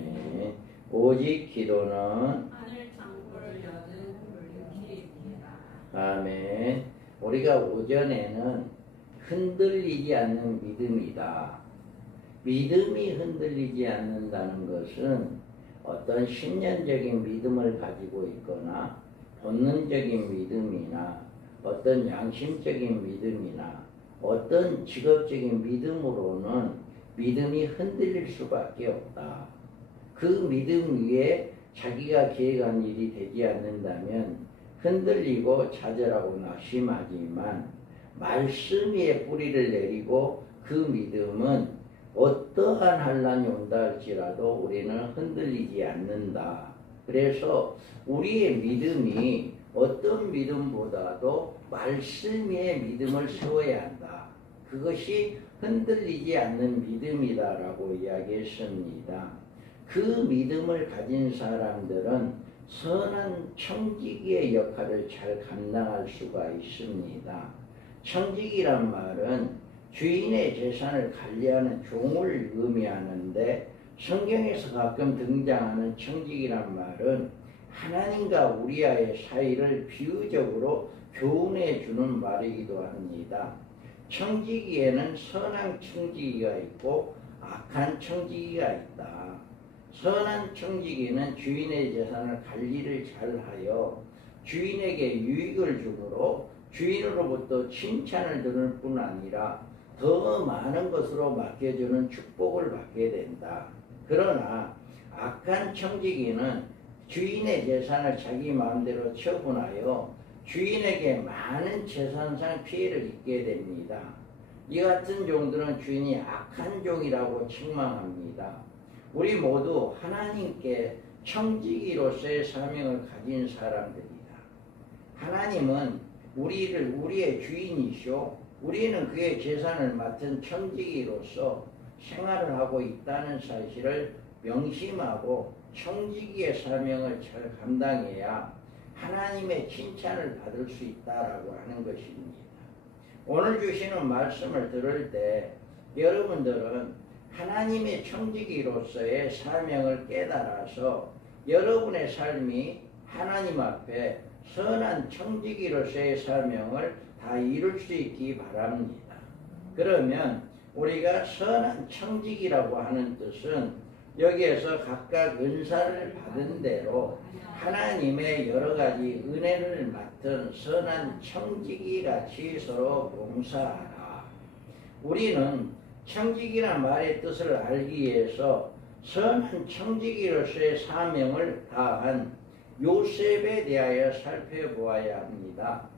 아멘. 오직 기도는 하늘 창고를 여는 물길입니다. 아멘. 우리가 오전에는 흔들리지 않는 믿음이다. 믿음이 흔들리지 않는다는 것은 어떤 신념적인 믿음을 가지고 있거나 본능적인 믿음이나 어떤 양심적인 믿음이나 어떤 직업적인 믿음으로는 믿음이 흔들릴 수밖에 없다. 그 믿음 위에 자기가 계획한 일이 되지 않는다면 흔들리고 좌절하고 낙심하지만 말씀 위에 뿌리를 내리고 그 믿음은 어떠한 환란이 온다 할지라도 우리는 흔들리지 않는다. 그래서 우리의 믿음이 어떤 믿음보다도 말씀 위에 믿음을 세워야 한다. 그것이 흔들리지 않는 믿음이다라고 이야기했습니다. 그 믿음을 가진 사람들은 선한 청지기의 역할을 잘 감당할 수가 있습니다. 청지기란 말은 주인의 재산을 관리하는 종을 의미하는데 성경에서 가끔 등장하는 청지기란 말은 하나님과 우리와의 사이를 비유적으로 교훈해 주는 말이기도 합니다. 청지기에는 선한 청지기가 있고 악한 청지기가 있다. 선한 청지기는 주인의 재산을 관리를 잘하여 주인에게 유익을 주므로 주인으로부터 칭찬을 들을 뿐 아니라 더 많은 것으로 맡겨주는 축복을 받게 된다. 그러나 악한 청지기는 주인의 재산을 자기 마음대로 처분하여 주인에게 많은 재산상 피해를 입게 됩니다. 이 같은 종들은 주인이 악한 종이라고 책망합니다. 우리 모두 하나님께 청지기로서의 사명을 가진 사람들이다. 하나님은 우리의 주인이시오. 우리는 그의 재산을 맡은 청지기로서 생활을 하고 있다는 사실을 명심하고 청지기의 사명을 잘 감당해야 하나님의 칭찬을 받을 수 있다라고 하는 것입니다. 오늘 주시는 말씀을 들을 때 여러분들은 하나님의 청지기로서의 사명을 깨달아서 여러분의 삶이 하나님 앞에 선한 청지기로서의 사명을 다 이룰 수 있기 바랍니다. 그러면 우리가 선한 청지기라고 하는 뜻은 여기에서 각각 은사를 받은 대로 하나님의 여러 가지 은혜를 맡은 선한 청지기 같이 서로 봉사하라. 우리는 청지기란 말의 뜻을 알기 위해서 선한 청지기로서의 사명을 다한 요셉에 대하여 살펴보아야 합니다.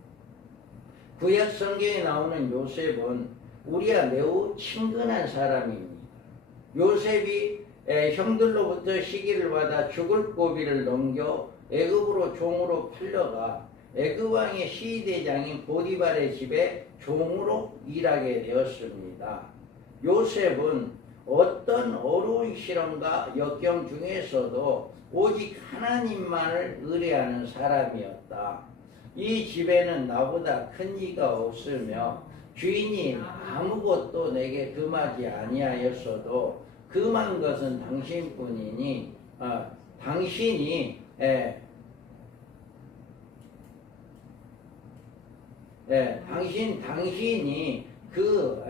구약 성경에 나오는 요셉은 우리와 매우 친근한 사람입니다. 요셉이 형들로부터 시기를 받아 죽을 고비를 넘겨 애굽으로 종으로 팔려가 애굽 왕의 시대장인 보디발의 집에 종으로 일하게 되었습니다. 요셉은 어떤 어려운 시련과 역경 중에서도 오직 하나님만을 의뢰하는 사람이었다. 이 집에는 나보다 큰 이가 없으며 주인이 아무것도 내게 금하지 아니하였어도 금한 것은 당신뿐이니 당신이 그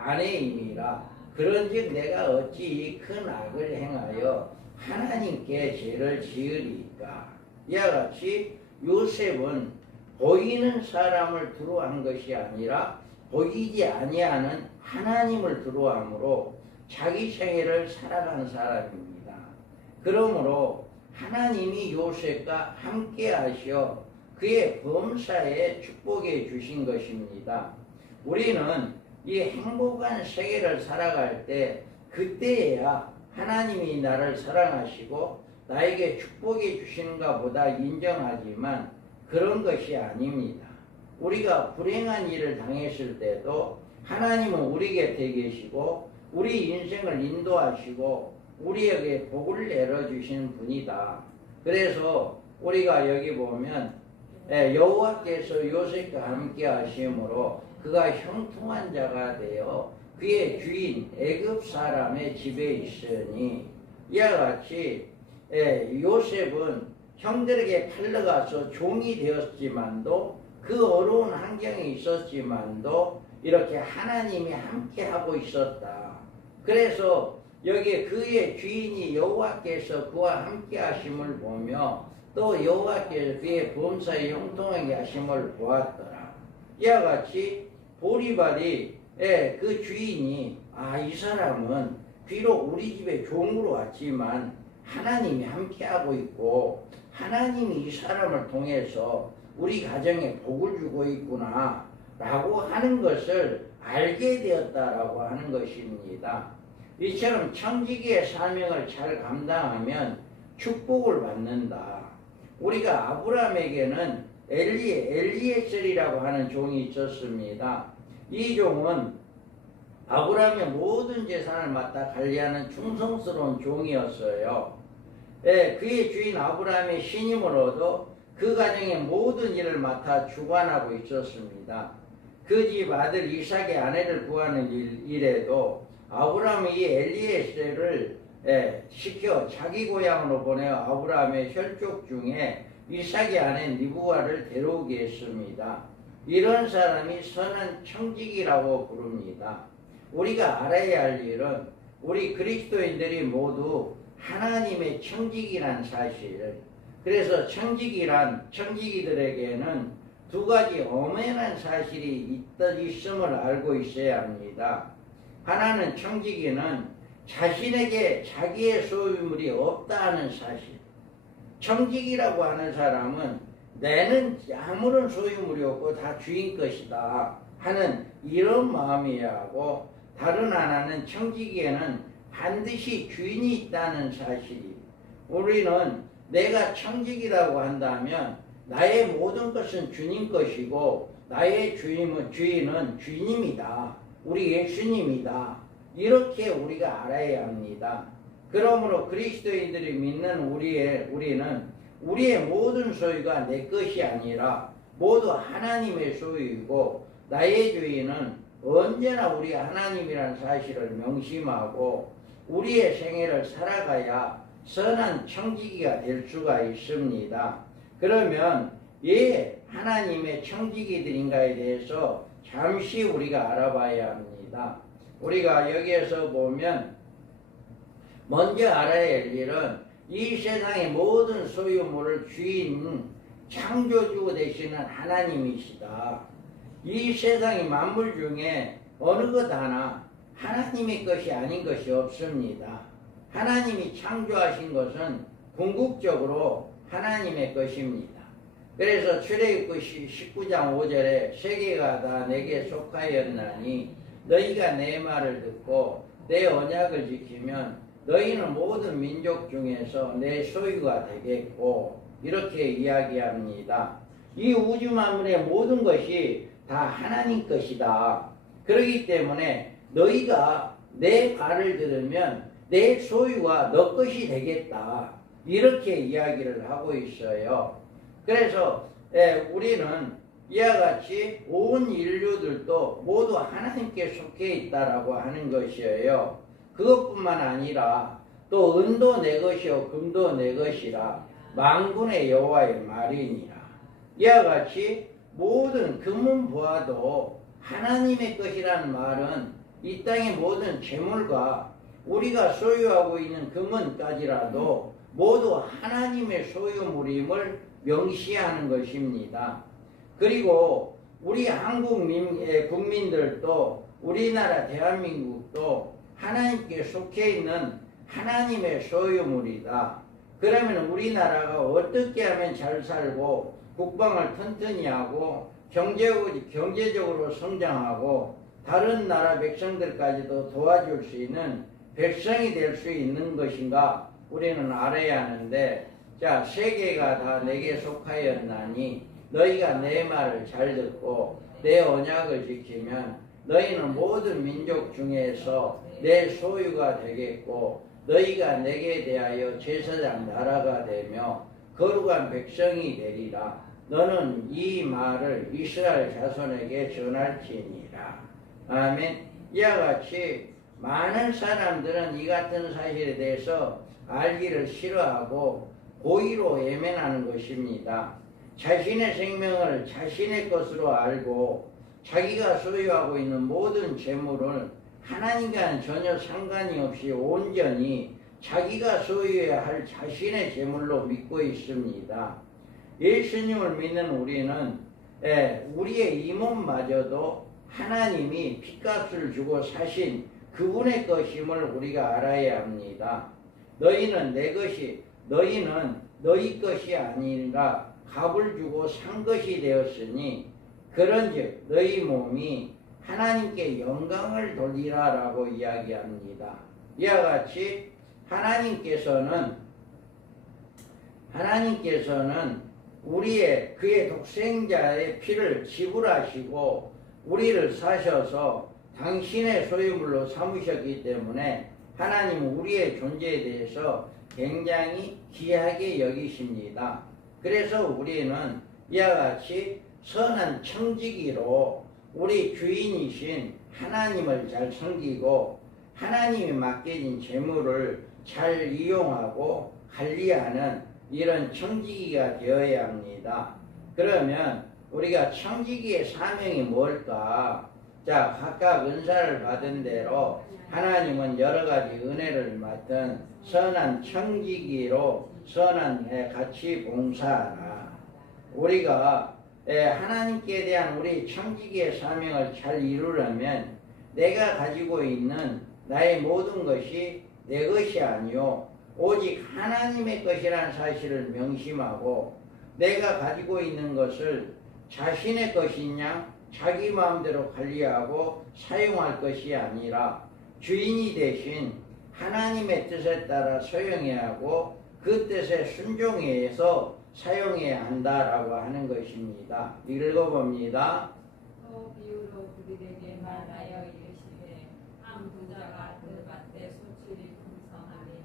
아내임이라. 그런즉 내가 어찌 큰 악을 행하여 하나님께 죄를 지으리까. 이와 같이 요셉은 보이는 사람을 두려워한 것이 아니라 보이지 아니하는 하나님을 두려워함으로 자기 생애를 살아간 사람입니다. 그러므로 하나님이 요셉과 함께 하셔 그의 범사에 축복해 주신 것입니다. 우리는 이 행복한 세계를 살아갈 때 그때야 하나님이 나를 사랑하시고 나에게 축복해 주시는가 보다 인정하지만 그런 것이 아닙니다. 우리가 불행한 일을 당했을 때도 하나님은 우리 곁에 계시고 우리 인생을 인도하시고 우리에게 복을 내려주시는 분이다. 그래서 우리가 여기 보면 여호와께서 요셉과 함께 하심으로 그가 형통한 자가 되어 그의 주인 애굽 사람의 집에 있으니 이와 같이 요셉은 형들에게 팔려가서 종이 되었지만도 그 어려운 환경에 있었지만도 이렇게 하나님이 함께하고 있었다. 그래서 여기 그의 주인이 여호와께서 그와 함께하심을 보며 또 여호와께서 그의 범사에 형통하게 하심을 보았더라. 이와 같이 보리발이 그 주인이 이 사람은 비록 우리 집에 종으로 왔지만 하나님이 함께하고 있고 하나님이 이 사람을 통해서 우리 가정에 복을 주고 있구나 라고 하는 것을 알게 되었다라고 하는 것입니다. 이처럼 청지기의 사명을 잘 감당하면 축복을 받는다. 우리가 아브라함에게는 엘리에셀이라고 하는 종이 있었습니다. 이 종은 아브라함의 모든 재산을 맡아 관리하는 충성스러운 종이었어요. 그의 주인 아브라함의 신임으로도 그 가정의 모든 일을 맡아 주관하고 있었습니다. 그 집 아들 이삭의 아내를 구하는 일에도 아브라함이 이 엘리에셀을 시켜 자기 고향으로 보내어 아브라함의 혈족 중에 이삭의 아내 리브가를 데려오게 했습니다. 이런 사람이 선한 청지기라고 부릅니다. 우리가 알아야 할 일은 우리 그리스도인들이 모두 하나님의 청지기란 사실. 그래서 청지기들에게는 두 가지 엄연한 사실이 있음을 알고 있어야 합니다. 하나는 청지기는 자신에게 자기의 소유물이 없다는 사실. 청지기라고 하는 사람은 내는 아무런 소유물이 없고 다 주인 것이다 하는 이런 마음이어야 하고, 다른 하나는 청지기에는 반드시 주인이 있다는 사실이. 우리는 내가 청지기라고 한다면 나의 모든 것은 주님 것이고 나의 주인은 주님이다. 우리 예수님이다. 이렇게 우리가 알아야 합니다. 그러므로 그리스도인들이 믿는 우리는 우리의 모든 소유가 내 것이 아니라 모두 하나님의 소유이고, 나의 주인은 언제나 우리 하나님이라는 사실을 명심하고 우리의 생애를 살아가야 선한 청지기가 될 수가 있습니다. 그러면 하나님의 청지기들인가에 대해서 잠시 우리가 알아봐야 합니다. 우리가 여기에서 보면 먼저 알아야 할 일은 이 세상의 모든 소유물을 주인 창조주 되시는 하나님이시다. 이 세상의 만물 중에 어느 것 하나 하나님의 것이 아닌 것이 없습니다. 하나님이 창조하신 것은 궁극적으로 하나님의 것입니다. 그래서 출애굽기 19장 5절에 세계가 다 내게 속하였나니 너희가 내 말을 듣고 내 언약을 지키면 너희는 모든 민족 중에서 내 소유가 되겠고, 이렇게 이야기합니다. 이 우주 만물의 모든 것이 다 하나님 것이다. 그렇기 때문에 너희가 내 말을 들으면 내 소유가 너 것이 되겠다. 이렇게 이야기를 하고 있어요. 그래서 우리는 이와 같이 온 인류들도 모두 하나님께 속해 있다라고 하는 것이에요. 그것뿐만 아니라 또 은도 내 것이요 금도 내 것이라 만군의 여호와의 말이니라. 이와 같이 모든 금은 보아도 하나님의 것이라는 말은 이 땅의 모든 재물과 우리가 소유하고 있는 금은까지라도 모두 하나님의 소유물임을 명시하는 것입니다. 그리고 우리 한국 국민들도 우리나라 대한민국도 하나님께 속해 있는 하나님의 소유물이다. 그러면 우리나라가 어떻게 하면 잘 살고 국방을 튼튼히 하고 경제적으로 성장하고 다른 나라 백성들까지도 도와줄 수 있는 백성이 될 수 있는 것인가 우리는 알아야 하는데, 자, 세계가 다 내게 속하였나니 너희가 내 말을 잘 듣고 내 언약을 지키면 너희는 모든 민족 중에서 내 소유가 되겠고 너희가 내게 대하여 제사장 나라가 되며 거룩한 백성이 되리라. 너는 이 말을 이스라엘 자손에게 전할지니라. 아멘. 이와 같이 많은 사람들은 이 같은 사실에 대해서 알기를 싫어하고 고의로 외면하는 것입니다. 자신의 생명을 자신의 것으로 알고 자기가 소유하고 있는 모든 재물을 하나님과는 전혀 상관이 없이 온전히 자기가 소유해야 할 자신의 재물로 믿고 있습니다. 예수님을 믿는 우리는 우리의 이 몸마저도 하나님이 핏값을 주고 사신 그분의 것임을 우리가 알아야 합니다. 너희는 너희 것이 아니라 값을 주고 산 것이 되었으니 그런즉 너희 몸이 하나님께 영광을 돌리라라고 이야기합니다. 이와 같이 하나님께서는 그의 독생자의 피를 지불하시고 우리를 사셔서 당신의 소유물로 삼으셨기 때문에 하나님은 우리의 존재에 대해서 굉장히 귀하게 여기십니다. 그래서 우리는 이와 같이 선한 청지기로 우리 주인이신 하나님을 잘 섬기고 하나님이 맡겨진 재물을 잘 이용하고 관리하는 이런 청지기가 되어야 합니다. 그러면 우리가 청지기의 사명이 뭘까? 자, 각각 은사를 받은 대로 하나님은 여러 가지 은혜를 맡은 선한 청지기로 선한 같이 봉사하라. 우리가 하나님께 대한 우리 청지기의 사명을 잘 이루려면 내가 가지고 있는 나의 모든 것이 내 것이 아니요 오직 하나님의 것이라는 사실을 명심하고 내가 가지고 있는 것을 자신의 것이냐 자기 마음대로 관리하고 사용할 것이 아니라 주인이 되신 하나님의 뜻에 따라 사용해야 하고 그 뜻에 순종해서 사용해야 한다라고 하는 것입니다. 읽어봅니다. 또 비유로 그들에게 말하여 이르시되 한 부자가 그 밭에 소출이 풍성하니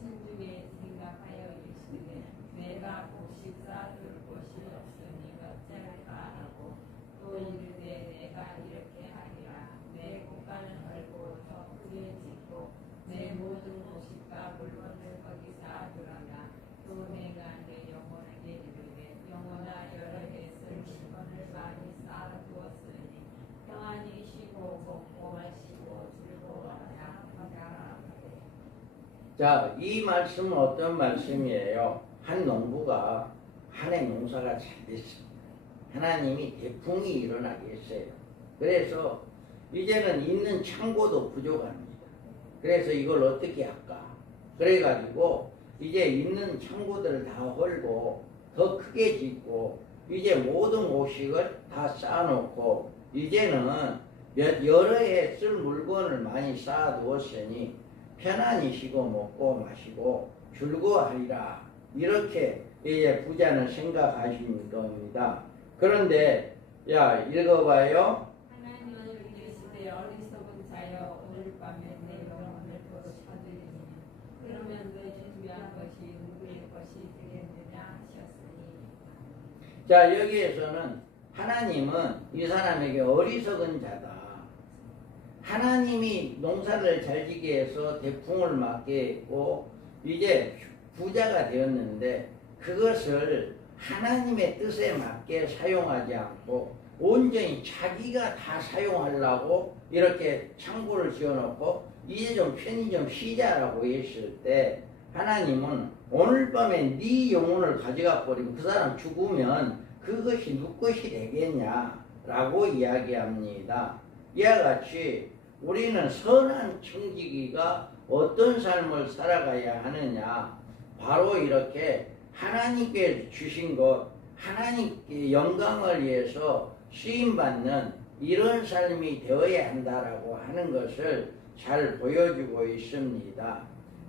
신중에 생각하여 이르시되 내가 곡식 쌓아둘 곳이 없으니 어찌할까 하고 또 이르되 내가 이렇게 하리라 내 곳간을 헐고 저 굴에 짓고 내 모든 곡식과 물건을 거기 쌓아두라가 또 내가 내 영혼에게 이르되 영혼아 여러 해 쓸 물건을 많이 쌓아두었으니 평안히 쉬고 먹고 마시고 즐거워하라 하라. 자, 이 말씀은 어떤 말씀이에요? 한 농부가 한 해 농사가 잘 됐습니다. 하나님이 태풍이 일어나게 했어요. 그래서 이제는 있는 창고도 부족합니다. 그래서 이걸 어떻게 할까? 그래가지고 이제 있는 창고들을 다 헐고 더 크게 짓고 이제 모든 곡식을 다 쌓아놓고 이제는 여러 해 쓸 물건을 많이 쌓아두었으니 편안히 쉬고 먹고 마시고 즐거워하리라. 이렇게 이제 부자는 생각하시는 겁니다. 그런데 야 읽어봐요. 하나님은 이르시되 어리석은 자여 오늘 밤에 내 영혼을 또 찾으리니 그러면 너희 주한 것이 누구의 것이 되겠느냐 하셨으니. 자 여기에서는 하나님은 이 사람에게 어리석은 자다. 하나님이 농사를 잘 지게 해서 태풍을 맞게 했고 이제 부자가 되었는데 그것을 하나님의 뜻에 맞게 사용하지 않고 온전히 자기가 다 사용하려고 이렇게 창고를 지어놓고 이제 좀 편히 좀 쉬자라고 했을 때 하나님은 오늘 밤에 네 영혼을 가져가 버리면 그 사람 죽으면 그것이 누구 것이 되겠냐라고 이야기합니다. 이와 같이 우리는 선한 청지기가 어떤 삶을 살아가야 하느냐, 바로 이렇게 하나님께 주신 것, 하나님께 영광을 위해서 쓰임받는 이런 삶이 되어야 한다라고 하는 것을 잘 보여주고 있습니다.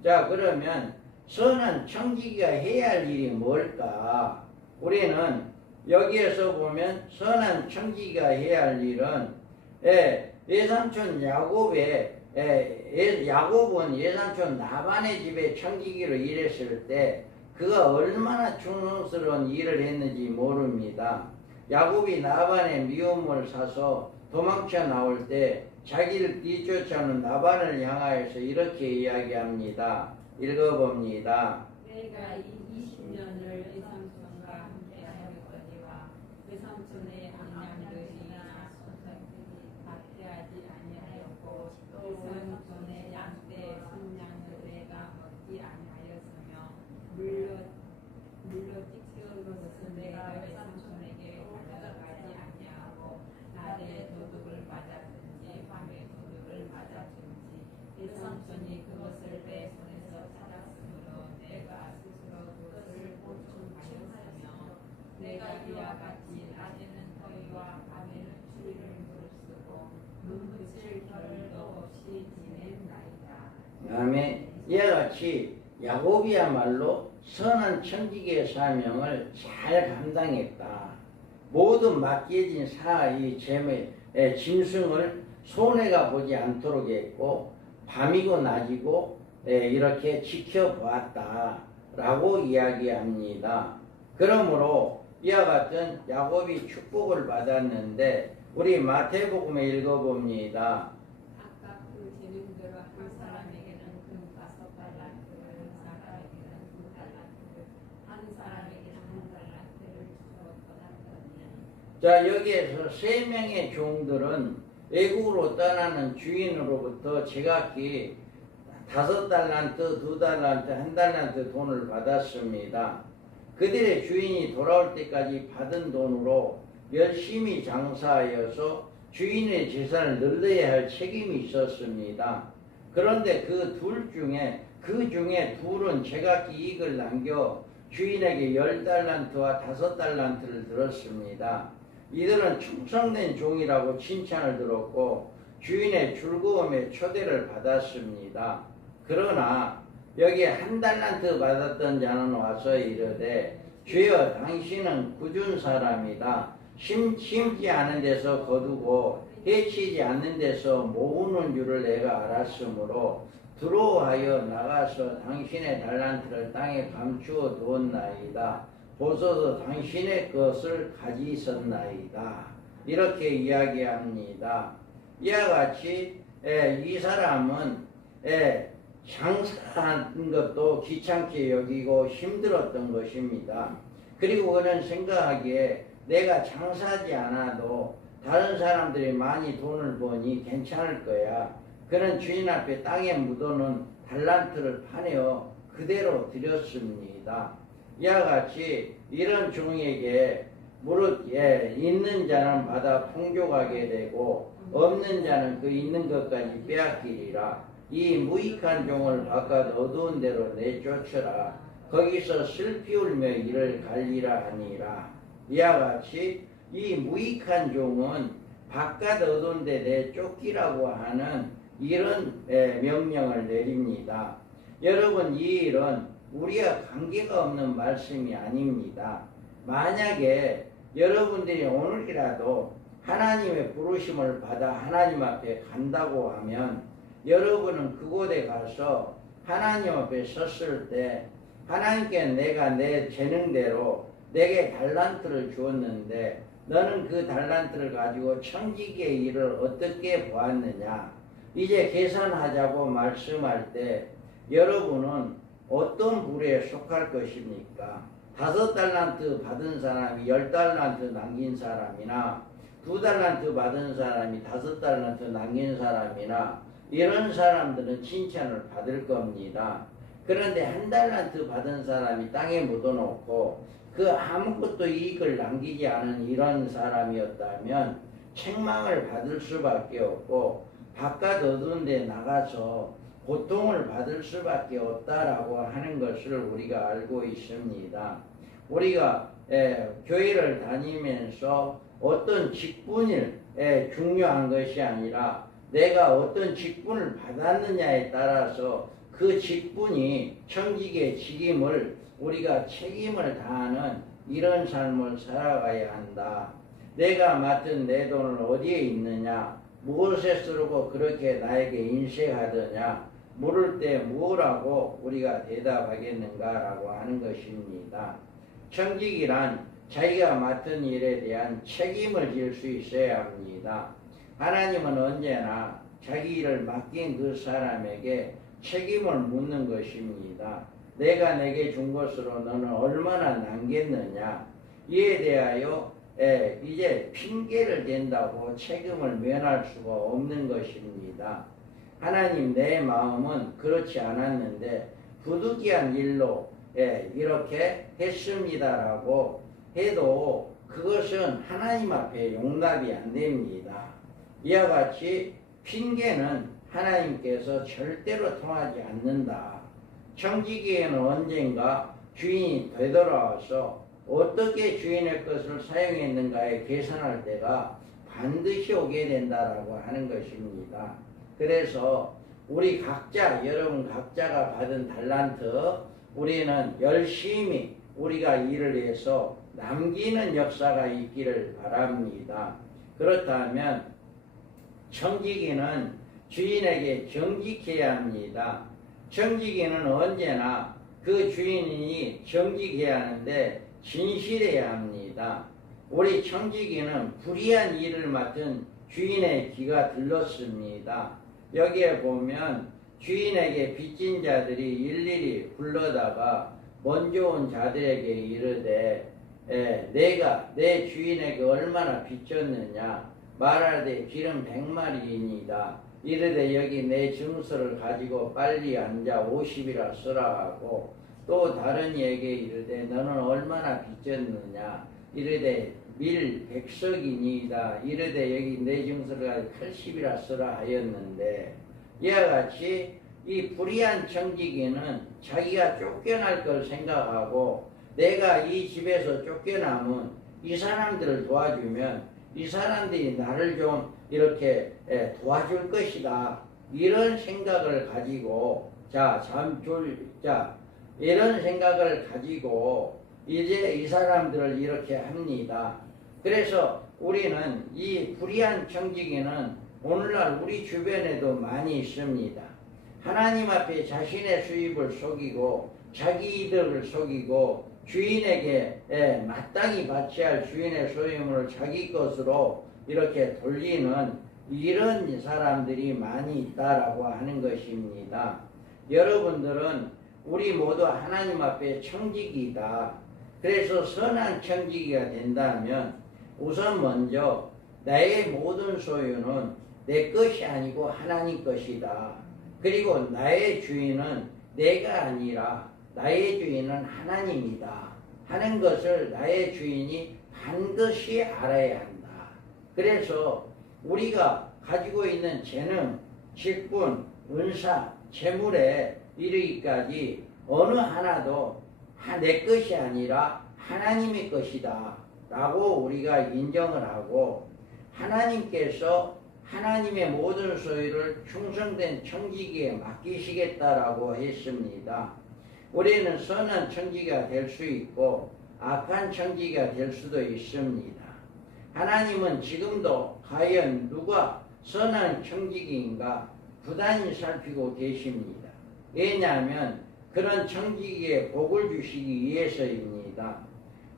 자, 그러면 선한 청지기가 해야 할 일이 뭘까? 우리는 여기에서 보면 선한 청지기가 해야 할 일은 예삼촌 야곱은 예삼촌 나반의 집에 청지기로 일했을 때 그가 얼마나 충성스러운 일을 했는지 모릅니다. 야곱이 나반의 미움을 사서 도망쳐 나올 때 자기를 뒤쫓아오는 나반을 향하여서 이렇게 이야기합니다. 읽어봅니다. 내가 20년을 외삼촌과 함께 하였거니와 외삼촌의 양양들이나 손살들이 박해하지 아니하였고 외삼촌의 양떼 순양을 내가 먹지 아니하였으며 물로 찍히는 것은 내가 외삼촌에게 가져가지 아니하고 낮에 도둑을 맞았든지 밤에 도둑을 맞았든지 외삼촌이 그것을 내 손에서 찾았으므로 내가 스스로 그것을 보충하였으며 내가 이와 같이 낮에는 더위와 밤에는 추위를 무릅쓰고 눈붙일 겨를도 없이 지낸나이다. 아멘. 이와 같이 야곱이야말로 선한 청지기의 사명을 잘 감당했다. 모든 맡겨진 이 짐승을 손해가 보지 않도록 했고 밤이고 낮이고 이렇게 지켜보았다라고 이야기합니다. 그러므로 이와 같은 야곱이 축복을 받았는데 우리 마태복음에 읽어봅니다. 아까 그 재능대로 한 사람에게는 금 5달란트, 한 사람에게는 2달란트, 한 사람에게는 1달란트를 주었더니 자, 여기에서 3명의 종들은 외국으로 떠나는 주인으로부터 제각기 5달란트, 2달란트, 1달란트 돈을 받았습니다. 그들의 주인이 돌아올 때까지 받은 돈으로 열심히 장사하여서 주인의 재산을 늘려야 할 책임이 있었습니다. 그런데 그 중에 둘은 제각기 이익을 남겨 주인에게 10달란트와 5달란트를 들었습니다. 이들은 충성된 종이라고 칭찬을 들었고 주인의 즐거움에 초대를 받았습니다. 그러나 여기에 1달란트 받았던 자는 와서 이르되 주여 당신은 굳은 사람이다. 심지 않은 데서 거두고 해치지 않는 데서 모으는 줄을 내가 알았으므로 두려워하여 나가서 당신의 달란트를 땅에 감추어 두었나이다. 보소서 당신의 것을 가지셨나이다. 이렇게 이야기합니다. 이와 같이 이 사람은 장사하는 것도 귀찮게 여기고 힘들었던 것입니다. 그리고 그는 생각하기에 내가 장사하지 않아도 다른 사람들이 많이 돈을 버니 괜찮을 거야. 그는 주인 앞에 땅에 묻어놓은 달란트를 파내어 그대로 드렸습니다. 이와 같이 이런 종에게 무릇 있는 자는 받아 풍족하게 되고 없는 자는 그 있는 것까지 빼앗기리라. 이 무익한 종을 바깥 어두운 데로 내쫓으라. 거기서 슬피 울며 이를 갈리라 하니라. 이와 같이 이 무익한 종은 바깥 어두운 데 내쫓기라고 하는 이런 명령을 내립니다. 여러분, 이 일은 우리와 관계가 없는 말씀이 아닙니다. 만약에 여러분들이 오늘이라도 하나님의 부르심을 받아 하나님 앞에 간다고 하면 여러분은 그곳에 가서 하나님 앞에 섰을 때 하나님께 내가 내 재능대로 내게 달란트를 주었는데 너는 그 달란트를 가지고 청지기의 일을 어떻게 보았느냐, 이제 계산하자고 말씀할 때 여러분은 어떤 부류에 속할 것입니까? 5달란트 받은 사람이 10달란트 남긴 사람이나 2달란트 받은 사람이 5달란트 남긴 사람이나 이런 사람들은 칭찬을 받을 겁니다. 그런데 1달란트 받은 사람이 땅에 묻어놓고 그 아무것도 이익을 남기지 않은 이런 사람이었다면 책망을 받을 수밖에 없고 바깥 어두운 데 나가서 고통을 받을 수밖에 없다라고 하는 것을 우리가 알고 있습니다. 우리가 교회를 다니면서 어떤 직분이 중요한 것이 아니라 내가 어떤 직분을 받았느냐에 따라서 그 직분이 청지기의 직임을 우리가 책임을 다하는 이런 삶을 살아가야 한다. 내가 맡은 내 돈을 어디에 있느냐, 무엇에 쓰고 그렇게 나에게 인쇄하더냐, 물을 때 무엇라고 우리가 대답하겠는가라고 하는 것입니다. 청지기란 자기가 맡은 일에 대한 책임을 질 수 있어야 합니다. 하나님은 언제나 자기 일을 맡긴 그 사람에게 책임을 묻는 것입니다. 내가 내게 준 것으로 너는 얼마나 남겼느냐. 이에 대하여 이제 핑계를 댄다고 책임을 면할 수가 없는 것입니다. 하나님, 내 마음은 그렇지 않았는데 부득이한 일로 이렇게 했습니다라고 해도 그것은 하나님 앞에 용납이 안 됩니다. 이와 같이 핑계는 하나님께서 절대로 통하지 않는다. 청지기에는 언젠가 주인이 되돌아와서 어떻게 주인의 것을 사용했는가에 계산할 때가 반드시 오게 된다라고 하는 것입니다. 그래서 우리 각자, 여러분 각자가 받은 달란트, 우리는 열심히 우리가 일을 해서 남기는 역사가 있기를 바랍니다. 그렇다면 청지기는 주인에게 정직해야 합니다. 청지기는 언제나 그 주인이 정직해야 하는데 진실해야 합니다. 우리 청지기는 불의한 일을 맡은 주인의 귀가 들렀습니다. 여기에 보면 주인에게 빚진 자들이 일일이 불러다가 먼저 온 자들에게 이르되 내가 내 주인에게 얼마나 빚졌느냐 말하되 빌은 100마리이니이다. 이르되 여기 내 증서를 가지고 빨리 앉아 50이라 쓰라 하고, 또 다른 이에게 이르되 너는 얼마나 빚졌느냐 이르되 밀 100석이니이다. 이르되 여기 내 증서를 가지고 80이라 쓰라 하였는데, 이와 같이 이 불의한 청지기는 자기가 쫓겨날 걸 생각하고 내가 이 집에서 쫓겨나면 이 사람들을 도와주면 이 사람들이 나를 좀 이렇게 도와줄 것이다. 이런 생각을 가지고 이런 생각을 가지고 이제 이 사람들을 이렇게 합니다. 그래서 우리는 이 불의한 청지기는 오늘날 우리 주변에도 많이 있습니다. 하나님 앞에 자신의 수입을 속이고 자기 이득을 속이고 주인에게 마땅히 받지 할 주인의 소유물을 자기 것으로 이렇게 돌리는 이런 사람들이 많이 있다라고 하는 것입니다. 여러분들은 우리 모두 하나님 앞에 청지기다. 그래서 선한 청지기가 된다면 우선 먼저 나의 모든 소유는 내 것이 아니고 하나님 것이다. 그리고 나의 주인은 내가 아니라 나의 주인은 하나님이다 하는 것을 나의 주인이 반드시 알아야 한다. 그래서 우리가 가지고 있는 재능, 직분, 은사, 재물에 이르기까지 어느 하나도 내 것이 아니라 하나님의 것이다 라고 우리가 인정을 하고, 하나님께서 하나님의 모든 소유를 충성된 청지기에 맡기시겠다라고 했습니다. 우리는 선한 청지기가 될 수 있고 악한 청지기가 될 수도 있습니다. 하나님은 지금도 과연 누가 선한 청지기인가 부단히 살피고 계십니다. 왜냐하면 그런 청지기에 복을 주시기 위해서입니다.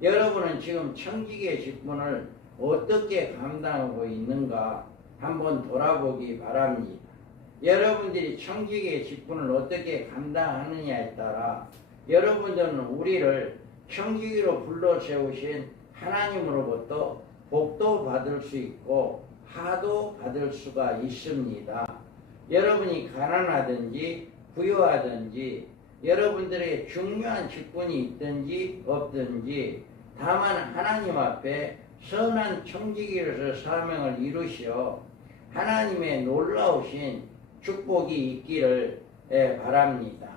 여러분은 지금 청지기의 직분을 어떻게 감당하고 있는가 한번 돌아보기 바랍니다. 여러분들이 청지기의 직분을 어떻게 감당하느냐에 따라 여러분들은 우리를 청지기로 불러 세우신 하나님으로부터 복도 받을 수 있고 하도 받을 수가 있습니다. 여러분이 가난하든지 부유하든지 여러분들에게 중요한 직분이 있든지 없든지 다만 하나님 앞에 선한 청지기로서 사명을 이루시어 하나님의 놀라우신 축복이 있기를 바랍니다.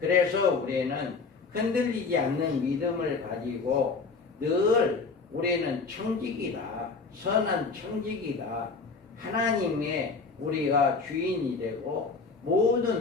그래서 우리는 흔들리지 않는 믿음을 가지고 늘 우리는 청지기다. 선한 청지기다. 하나님의 우리가 주인이 되고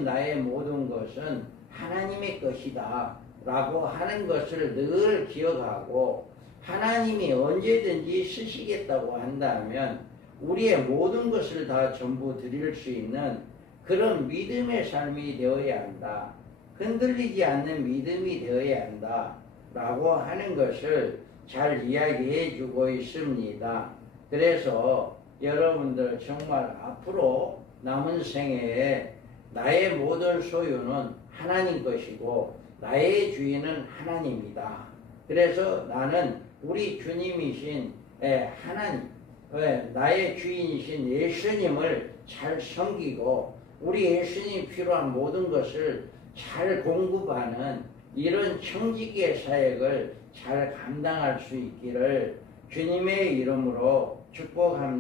나의 모든 것은 하나님의 것이다 라고 하는 것을 늘 기억하고, 하나님이 언제든지 쓰시겠다고 한다면 우리의 모든 것을 다 전부 드릴 수 있는 그런 믿음의 삶이 되어야 한다. 흔들리지 않는 믿음이 되어야 한다 라고 하는 것을 잘 이야기해 주고 있습니다. 그래서 여러분들 정말 앞으로 남은 생애에 나의 모든 소유는 하나님 것이고 나의 주인은 하나님이다. 그래서 나는 우리 주님이신 하나님, 나의 주인이신 예수님을 잘 섬기고 우리 예수님이 필요한 모든 것을 잘 공급하는 이런 청지기의 사역을 잘 감당할 수 있기를 주님의 이름으로 축복합니다.